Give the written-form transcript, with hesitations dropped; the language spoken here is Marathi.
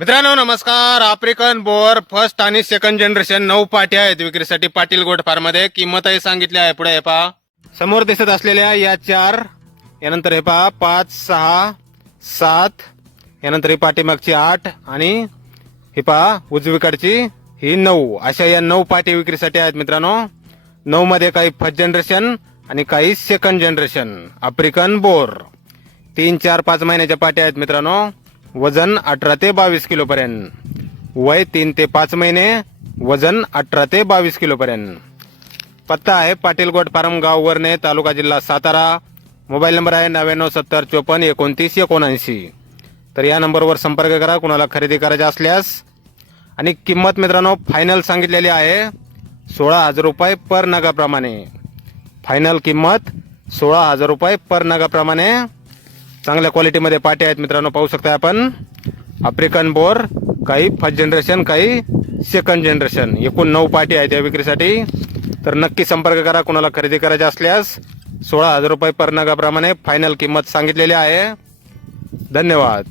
मित्रांनो नमस्कार. आफ्रिकन बोर फर्स्ट आणि सेकंड जनरेशन 9 पाटी आहेत विक्रीसाठी पाटील गोट फार्म मध्ये. किंमतही सांगितली आहे. पुढे हे पहा, समोर दिसत असलेल्या या 4, यानंतर हे पहा 5, 6, 7, यानंतर ही पाठीमागची 8 आणि हे पहा उजवीकडची ही 9. अशा या 9 पाटी विक्रीसाठी आहेत मित्रांनो. 9 मध्ये काही फर्स्ट जनरेशन आणि काही सेकंड जनरेशन आफ्रिकन बोर. 3, 4, 5 महिन्याच्या पाट्या आहेत मित्रांनो. वजन 18 ते 22 किलो पर्यंत. वय 3 ते 5 महिने. वजन 18 ते 22 किलो पर्यंत. पत्ता आहे पाटील गोट फार्म, गाव वरणे, तालुका जिल्हा सातारा. मोबाईल नंबर आहे 9970542979. तर या नंबरवर संपर्क करा कुणाला खरेदी करायची असल्यास. आणि किंमत मित्रांनो फायनल सांगितलेली आहे 16,000 रुपये पर नगाप्रमाणे. फायनल किंमत 16,000 रुपये पर नगाप्रमाणे. चांगल्या क्वालिटीमध्ये पाटे आहेत मित्रांनो, पाहू शकता आपण. आफ्रिकन बोर, काही फर्स्ट जनरेशन, काही सेकंड जनरेशन. एकूण 9 पाटी आहेत या विक्रीसाठी. तर नक्की संपर्क करा कुणाला खरेदी करायची असल्यास. 16,000 रुपये पर नगाप्रमाणे फायनल किंमत सांगितलेली आहे. धन्यवाद.